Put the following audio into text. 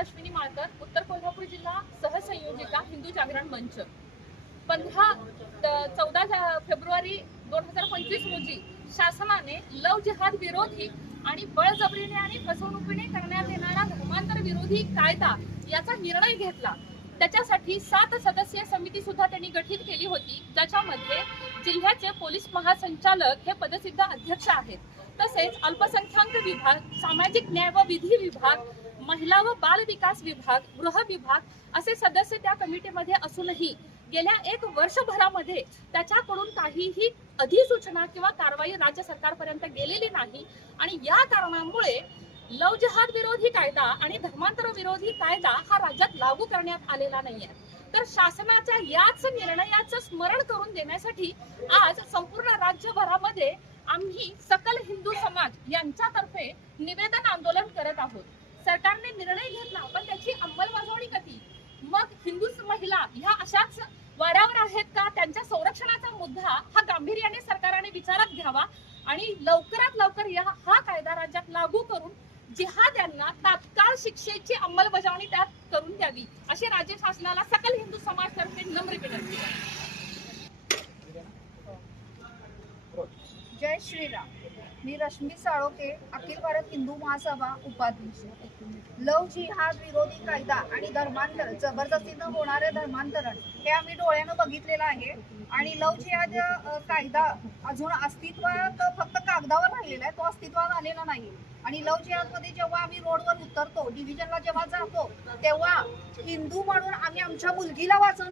अश्विनी माळकर, उत्तर कोल्हापूर जिल्हा सहसंयोजिका हिंदू जागरण मंच। 14 फेब्रुवारी 2025 रोजी शासनाने लव जिहाद विरोधी आणि बळजबरीने आणि फसवणुकीने करण्यात येणारा धर्मांतर विरोधी कायदा याचा निर्णय घेतला। त्याच्यासाठी 7 सदस्यीय समिती सुद्धा त्यांनी गठीत केली होती, ज्याच्यामध्ये जिल्ह्याचे पोलीस महासंचालक हे पदसिद्ध अध्यक्ष आहेत। तसेच अल्पसंख्याक विभाग, सामाजिक न्याय व विधी विभाग, महिला व बाल विकास विभाग, गृह विभाग असे सदस्य त्या कमिटीमध्ये असूनही गेल्या 1 वर्षभरामध्ये त्याच्याकडून काहीही अधिसूचना किंवा कारवाई राज्य सरकारपर्यंत गेलेली नाही। आणि या कारणामुळे लव जिहाद विरोधी कायदा आणि धर्मांतर विरोधी कायदा हा राज्यात लागू करण्यात आलेला नाहीये। तर शासनाच्या याच निर्णयाचं स्मरण करून देण्यासाठी आज संपूर्ण राज्यभरामध्ये आम्ही सकल हिंदू समाज यांच्यातर्फे निवेदन आंदोलन करत आहोत। सरकारने निर्णय घेतला, पण त्याची अंमलबजावणी कधी? मग हिंदू महिला ह्या अशाच वाऱ्यावर आहेत का? त्यांच्या संरक्षणाचा मुद्दा हा गांभीर्याने सरकारने विचारात घ्यावा आणि लवकरात लवकर हा कायदा राज्यात लागू करून जिहाद्यांना तात्काळ शिक्षेची अंमलबजावणी त्यात करून द्यावी, अशी राज्य शासनाला सकल हिंदू समाजातर्फे नम्र विनंती आहे। जय श्रीराम। मी रश्मी साळोके, अखिल भारत हिंदू महासभा उपाध्यक्ष। लव जिहाद विरोधी कायदा आणि धर्मांतर, जबरदस्तीनं होणारे धर्मांतरण हे आम्ही डोळ्यानं बघितलेलं आहे। आणि लव जिहाद कायदा अजून अस्तित्वात फक्त कागदावर राहिलेला आहे, तो अस्तित्वात आलेला नाही। आणि लव जिहाद मध्ये जेव्हा आम्ही रोडवर उतरतो, डिव्हिजनला जेव्हा जातो, तेव्हा हिंदू म्हणून आम्ही आमच्या मुलगीला वाचवतो।